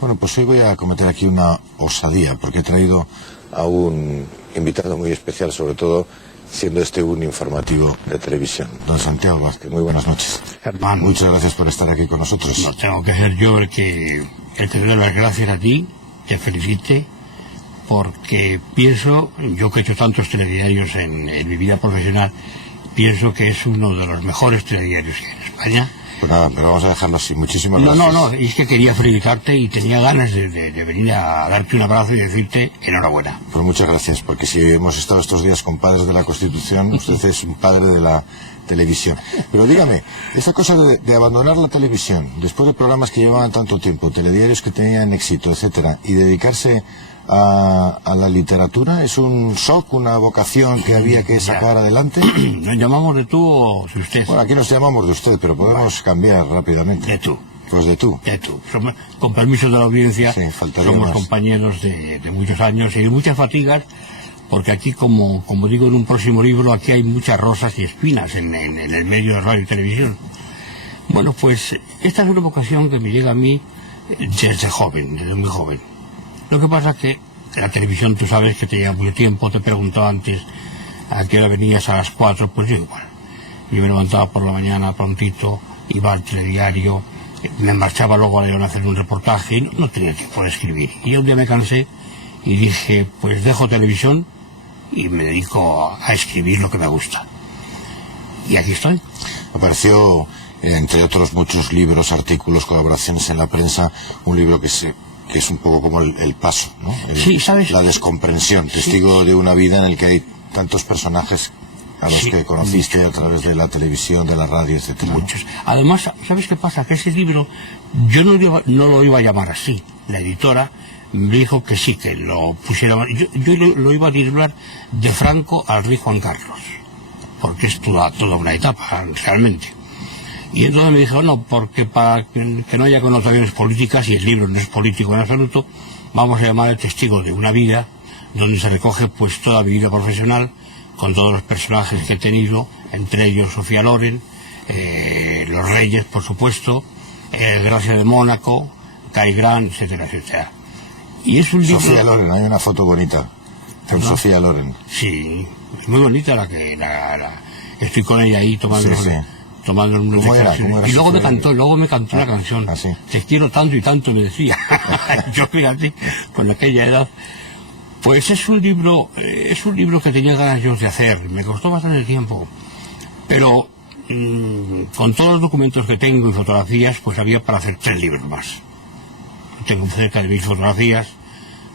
Bueno, pues hoy voy a cometer aquí una osadía, porque he traído a un invitado muy especial, sobre todo siendo este un informativo de televisión. Don Santiago Vázquez, muy buenas noches. Hermano, muchas gracias por estar aquí con nosotros. no tengo que ser yo el que te doy las gracias a ti, te felicite, porque pienso, yo que he hecho tantos telediarios en mi vida profesional, pienso que es uno de los mejores telediarios que hay en España. Pues nada, pero vamos a dejarlo así. Muchísimas gracias. No, es que quería felicitarte y tenía ganas de venir a darte un abrazo y decirte enhorabuena. Pues muchas gracias, porque si hemos estado estos días con padres de la Constitución, usted es un padre de la televisión. Pero dígame, esa cosa de abandonar la televisión, después de programas que llevaban tanto tiempo, telediarios que tenían éxito, etcétera, y dedicarse a la literatura, ¿es un shock, una vocación que había que sacar adelante? ¿Nos llamamos de tú o de usted? Bueno, aquí nos llamamos de usted, pero podemos cambiar rápidamente. De tú. Pues de tú. De tú. Con permiso de la audiencia, sí, somos compañeros de muchos años y de muchas fatigas, porque aquí, como digo en un próximo libro, aquí hay muchas rosas y espinas en el medio de radio y televisión. Bueno, pues esta es una vocación que me llega a mí desde joven, desde muy joven. Lo que pasa es que la televisión, tú sabes que te lleva mucho tiempo. Te preguntaba antes a qué hora venías, a las 4, pues yo igual. Yo me levantaba por la mañana prontito, iba al telediario, me marchaba luego a León a hacer un reportaje y no tenía tiempo de escribir. Y un día me cansé y dije, pues dejo televisión y me dedico a escribir lo que me gusta. Y aquí estoy. Apareció, entre otros muchos libros, artículos, colaboraciones en la prensa, un libro que es un poco como el paso, ¿no? Sí, ¿sabes? La descomprensión, testigo de una vida en el que hay tantos personajes a los que conociste a través de la televisión, de la radio, etcétera. Muchos. Además, ¿sabes qué pasa? Que ese libro yo no lo iba a llamar así. La editora me dijo que sí, que lo pusiera. Yo lo iba a titular De Franco al rey Juan Carlos, porque es toda una etapa, realmente. Y entonces me dijo, no, porque para que no haya connotaciones políticas, y el libro no es político en absoluto, vamos a llamar el testigo de una vida, donde se recoge pues toda mi vida profesional, con todos los personajes que he tenido, entre ellos Sofía Loren, los Reyes, por supuesto, Gracia de Mónaco, Cary Grant, etcétera, etcétera. Y es un libro... Sofía Loren, hay una foto bonita con Sofía Loren. Sí, es muy bonita estoy con ella ahí tomando... Sí. Tomando un ¿Cómo era y luego me cantó la canción. ¿Ah, sí? Te quiero tanto y tanto, me decía. Yo, fíjate, con aquella edad. Pues es un libro que tenía ganas yo de hacer. Me costó bastante tiempo. Pero con todos los documentos que tengo y fotografías, pues había para hacer 3 libros más. Tengo cerca de 1000 fotografías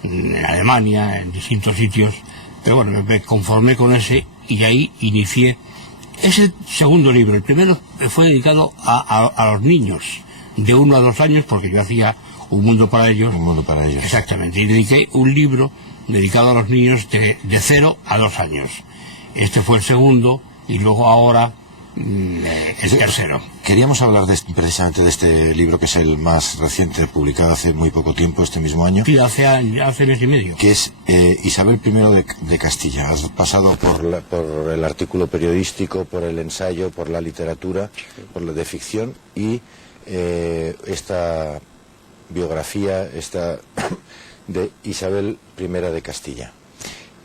en Alemania, en distintos sitios. Pero bueno, me conformé con ese y ahí inicié. Es el segundo libro. El primero fue dedicado a los niños de 1 a 2 años, porque yo hacía Un Mundo para Ellos. Un Mundo para Ellos. Exactamente. Y dediqué un libro dedicado a los niños de 0 a 2 años. Este fue el segundo y luego ahora el tercero. Queríamos hablar precisamente de este libro, que es el más reciente, publicado hace muy poco tiempo, este mismo año. Sí, hace mes y medio. Que es Isabel I de Castilla. Has pasado por el artículo periodístico, por el ensayo, por la literatura, por la de ficción y esta biografía de Isabel I de Castilla.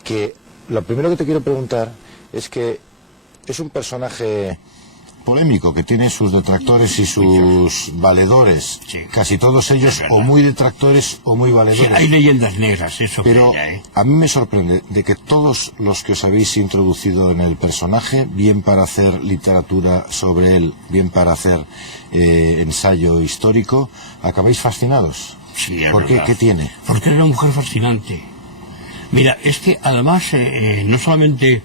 Que lo primero que te quiero preguntar es que es un personaje polémico, que tiene sus detractores y sus valedores, sí. Casi todos ellos o muy detractores o muy valedores. Sí, hay leyendas negras, eso. Pero a mí me sorprende de que todos los que os habéis introducido en el personaje, bien para hacer literatura sobre él, bien para hacer ensayo histórico, acabáis fascinados. Sí, ¿Por qué? ¿Qué tiene? Porque es una mujer fascinante. Mira, es que además no solamente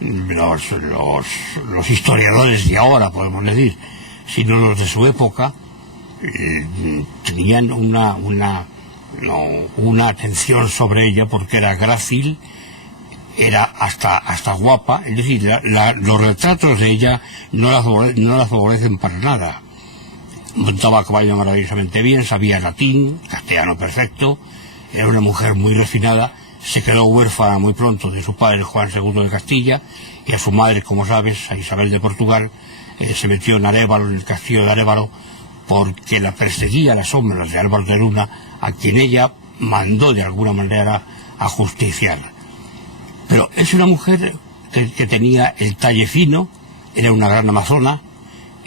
los historiadores de ahora, podemos decir, sino los de su época, tenían una atención sobre ella, porque era grácil, era hasta guapa. Es decir, los retratos de ella no la favorecen para nada. Montaba a caballo maravillosamente bien, sabía latín, castellano perfecto, era una mujer muy refinada. Se quedó huérfana muy pronto de su padre Juan II de Castilla, y a su madre, como sabes, a Isabel de Portugal, se metió en Arévalo, en el castillo de Arévalo, porque la perseguía las sombras de Álvaro de Luna, a quien ella mandó de alguna manera a justiciar. Pero es una mujer que tenía el talle fino, era una gran amazona,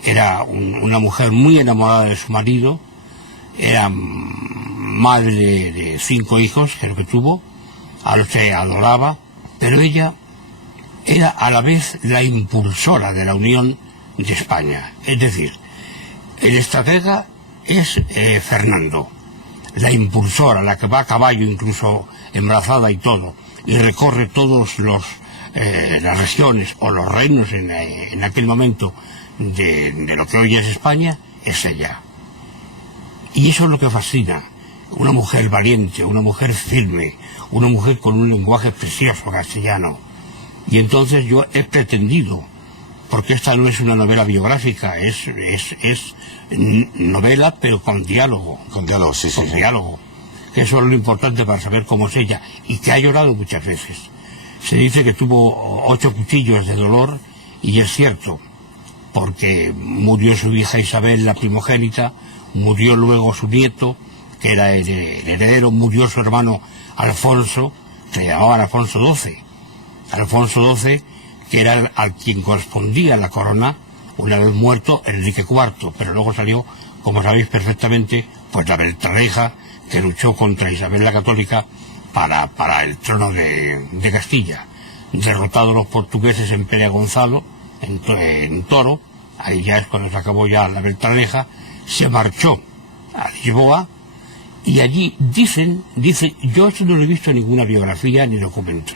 era una mujer muy enamorada de su marido, era madre de 5 hijos, que es lo que tuvo, a los que adoraba, pero ella era a la vez la impulsora de la unión de España. Es decir, el estratega es Fernando, la impulsora, la que va a caballo incluso embarazada y todo, y recorre todos las regiones o los reinos en aquel momento de lo que hoy es España, es ella. Y eso es lo que fascina, una mujer valiente, una mujer firme, una mujer con un lenguaje precioso castellano. Y entonces yo he pretendido, porque esta no es una novela biográfica, es novela pero con diálogo. Con diálogo, sí, sí. Con diálogo. Que eso es lo importante para saber cómo es ella, y que ha llorado muchas veces. Se dice que tuvo 8 cuchillos de dolor, y es cierto, porque murió su hija Isabel, la primogénita, murió luego su nieto, que era el heredero, murió su hermano Alfonso, se llamaba Alfonso XII. Alfonso XII, que era al quien correspondía la corona, una vez muerto Enrique IV, pero luego salió, como sabéis perfectamente, pues la Beltraneja, que luchó contra Isabel la Católica para el trono de Castilla. Derrotados los portugueses en Pere Gonzalo, en Toro, ahí ya es cuando se acabó ya la Beltraneja, se marchó a Lisboa, y allí dice, yo esto no lo he visto en ninguna biografía ni documentos,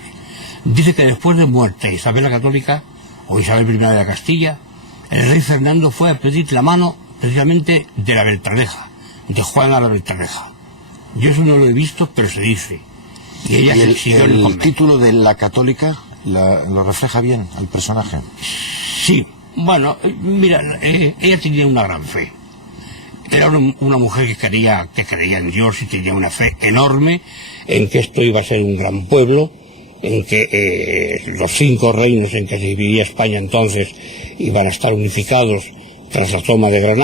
dice que después de muerte Isabel la Católica, o Isabel I de Castilla, el rey Fernando fue a pedir la mano precisamente de la Beltraneja, de Juana la Beltraneja. Yo eso no lo he visto, pero se dice. Y ella ¿Y se siguió en el el convento. título de la Católica lo refleja bien al personaje? Sí, bueno, mira, ella tenía una gran fe. Era una mujer que creía en Dios y tenía una fe enorme en que esto iba a ser un gran pueblo, en que los 5 reinos en que se dividía España entonces iban a estar unificados tras la toma de Granada.